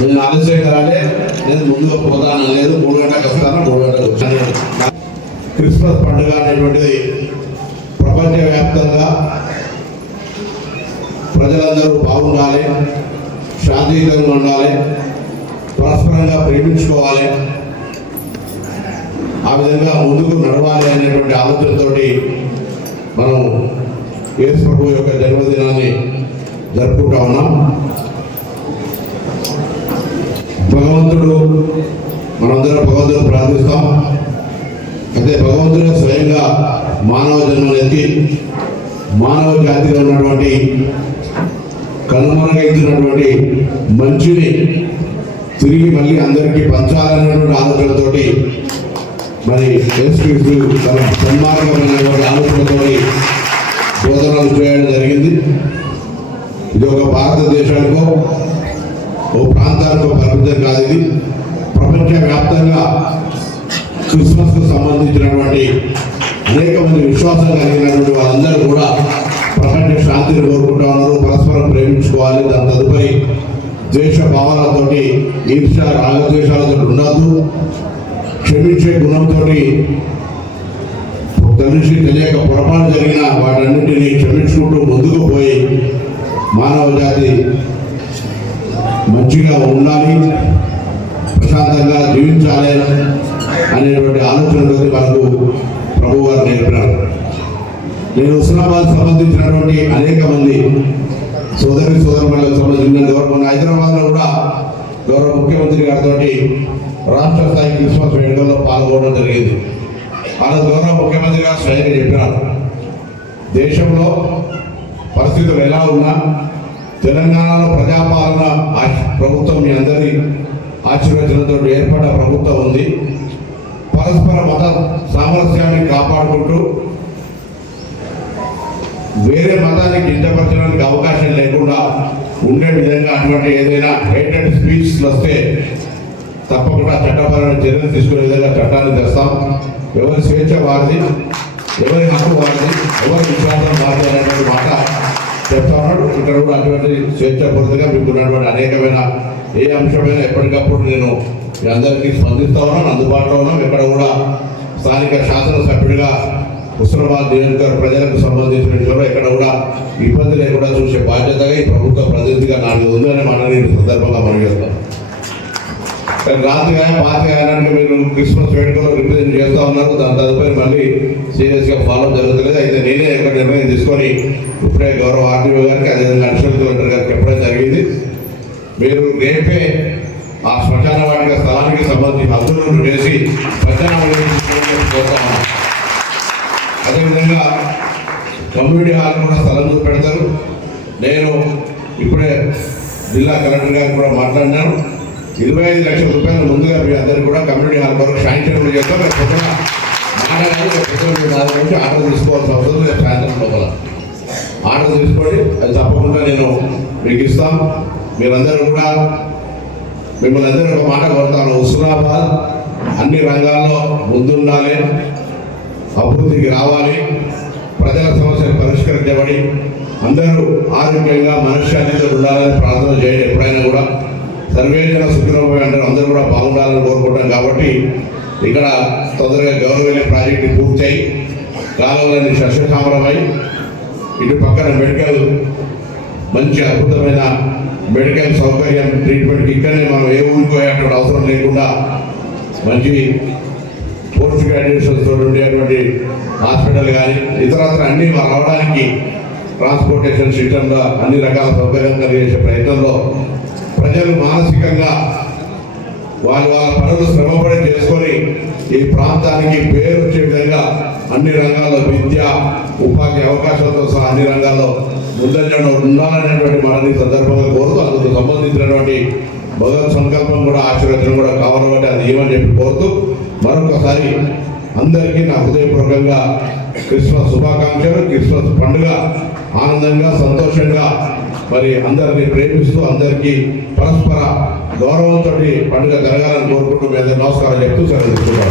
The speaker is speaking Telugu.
నేను ఆలస్యం కలాంటే నేను ముందుగా పోతాను. లేదు మూడు గంటలకు వస్తాను మూడు గంటలకు వచ్చాను. క్రిస్మస్ పండుగ అనేటువంటిది ప్రపంచవ్యాప్తంగా ప్రజలందరూ బాగుండాలి శాంతియుతంగా ఉండాలి పరస్పరంగా ప్రేమించుకోవాలి. ఆ విధంగా ముందుకు నడవాలి అనేటువంటి ఆలోచనతోటి మనం యేసు ప్రభు యొక్క జన్మదినాన్ని జరుపుకుంటా ఉన్నాం. భగవంతుడు మనందరం భగవంతుడు ప్రార్థిస్తాం. అయితే భగవంతుడు స్వయంగా మానవ జన్మలెత్తి మానవ జాతిలో ఉన్నటువంటి కనుమరుగైతున్నటువంటి మంచిని తిరిగి మళ్ళీ అందరికీ పంచాలనేటువంటి ఆలోచనతోటి మరి యేసుక్రీస్తు తన సన్మార్గమైనటువంటి ఆలోచనతోటి బోధనలు చేయడం జరిగింది. ఇది ఒక భారతదేశానికో ఓ పరిమితం కాదు ఇది. ప్రపంచవ్యాప్తంగా క్రిస్మస్కు సంబంధించినటువంటి అనేక మంది విశ్వాసం కలిగినటువంటి వాళ్ళందరూ కూడా ప్రపంచ శాంతిని కోరుకుంటా ఉన్నారు పరస్పరం ప్రేమించుకోవాలి. దాని తదుపరి ద్వేష భావాలతోటి ఈర్ష రాగద్వేషాలతో ఉండద్దు. క్షమించే గుణంతో తెలిసి తెలియక పొరపాటు జరిగిన వాటన్నిటిని క్షమించుకుంటూ ముందుకు పోయి మానవ జాతి మంచిగా ఉండాలి ప్రశాంతంగా జీవించాలి అనేటువంటి ఆలోచనతోటి మనకు ప్రభు గారు నేర్పినారు. నేను హుస్నాబాద్ సంబంధించినటువంటి అనేక మంది సోదరి సోదరులకు సంబంధించిన గౌరవ హైదరాబాద్లో కూడా గౌరవ ముఖ్యమంత్రి గారితో రాష్ట్ర స్థాయి క్రిస్మస్ వేడుకల్లో పాల్గొనడం జరిగింది. వాళ్ళ గౌరవ ముఖ్యమంత్రి గారు స్వయంగా చెప్పినారు. దేశంలో పరిస్థితులు ఎలా ఉన్నా తెలంగాణలో ప్రజాపాలన ప్రభుత్వం మీ అందరి ఆశీర్వచనంతో ఏర్పడ్డ ప్రభుత్వం ఉంది. పరస్పర మత సామరస్యాన్ని కాపాడుకుంటూ వేరే మతానికి కించపరచడానికి అవకాశం లేకుండా ఉండే విధంగా అటువంటి ఏదైనా హేటెడ్ స్పీచ్లు వస్తే తప్పకుండా చట్టపరమైన చర్యలు తీసుకునే విధంగా చట్టాన్ని తెస్తాం. ఎవరి స్వేచ్ఛ వారిది ఎవరి హక్కు వారిది ఎవరి విశ్వాసం వారిది అనేటువంటి మాట చెప్తా ఉన్నాడు ఇక్కడ కూడా అటువంటి స్వేచ్ఛపూరితంగా మీకు ఉన్నటువంటి అనేకమైన ఏ అంశమైన ఎప్పటికప్పుడు నేను మీ అందరికీ స్పందిస్తా ఉన్నాను. అందుబాటులో ఉన్నాం. ఇక్కడ కూడా స్థానిక శాసనసభ్యుడిగా హుస్నాబాద్ నియోజకవర్గ ప్రజలకు సంబంధించిన విషయంలో ఇక్కడ కూడా ఇబ్బంది లేకుండా చూసే బాధ్యతగా ఈ ప్రభుత్వ ప్రతినిధిగా నాకు ఉందని మాట నేను సందర్భంగా మనం చేస్తాం. రాతిగా పాతిగా అంటే మీరు క్రిస్మస్ వేడుకలు రిప్రజెంట్ చేస్తూ ఉన్నారు. దాని తదుపరి మళ్ళీ సీరియస్గా ఫాలో జరుగుతలేదు. అయితే నేనే ఒక నిర్ణయం తీసుకొని ఇప్పుడే గౌరవ ఆర్టీఓ గారికి అదేవిధంగా అడిషనల్ కలెక్టర్ గారికి చెప్పడం జరిగింది. మీరు రేపే ఆ శ్మశాన వాటిక స్థలానికి సంబంధించిన హద్దులను వేసి శ్మశాన అదేవిధంగా కమ్యూనిటీ హాల్ కూడా స్థలం చూసి పెడతారు. నేను ఇప్పుడే జిల్లా కలెక్టర్ గారు కూడా మాట్లాడినాను. ఇరవై ఐదు లక్షల రూపాయలు ముందుగా మీ అందరికీ కూడా కమ్యూనిటీ హాల్ వరకు శాంక్షన్ చేస్తాం. రేపు పొద్దున మాట్లాడాలి రేపు నుంచి ఆర్డర్ తీసుకోవాల్సిన అవసరం లేదు రేపు సాయంత్రం లోపల. ఆర్డర్ తీసుకోండి. అది తప్పకుండా నేను మీకు ఇస్తాం. మీరందరూ కూడా మిమ్మల్ని అందరూ ఒక మాట కోరుతాను. హుస్నాబాద్ అన్ని రంగాల్లో ముందుండాలి. అభివృద్ధికి రావాలి. ప్రజల సమస్యలు పరిష్కరించబడి అందరూ ఆరోగ్యంగా మనశ్శాంతితో ఉండాలని ప్రార్థన చేయండి ఎప్పుడైనా కూడా. సర్వేజన సుఖినోపై అంటారు అందరూ కూడా బాగుండాలని కోరుకుంటాం కాబట్టి ఇక్కడ తొందరగా గౌరవెల్లి ప్రాజెక్టు పూర్తయి కాలువలన్నీ సస్యశామలమై ఇటు పక్కన మెడికల్ మంచి అద్భుతమైన మెడికల్ సౌకర్యం ట్రీట్మెంట్ ఇక్కడనే మనం ఏ ఊరికి పోయేటువంటి అవసరం లేకుండా మంచి పోస్ట్ గ్రాడ్యుయేషన్స్ ఉండేటువంటి హాస్పిటల్ కానీ ఇతరత్ర అన్ని రావడానికి ట్రాన్స్పోర్టేషన్ సిస్టంలో అన్ని రకాల సౌకర్యం కలిగేసే ప్రయత్నంలో ప్రజలు మానసికంగా వాళ్ళ వాళ్ళ పనులు శ్రమపడి చేసుకొని ఈ ప్రాంతానికి పేరు వచ్చే విధంగా అన్ని రంగాల్లో విద్య ఉపాధి అవకాశాలతో సహా అన్ని రంగాల్లో ముందంజలో ఉండాలనేటువంటి మనని సందర్భంగా కోరుతూ అందుకు సంబంధించినటువంటి భగవత్ సంకల్పం కూడా ఆశీర్వచనం కూడా కావాలంటే అది ఏమని చెప్పి కోరుతూ మరొకసారి అందరికీ నా హృదయపూర్వకంగా క్రిస్మస్ శుభాకాంక్షలు క్రిస్మస్ పండుగ ఆనందంగా సంతోషంగా మరి అందరినీ ప్రేమిస్తూ అందరికీ పరస్పర గౌరవంతో పండుగ జరగాలని కోరుకుంటూ మీద నమస్కారం చెప్తూ సెలవు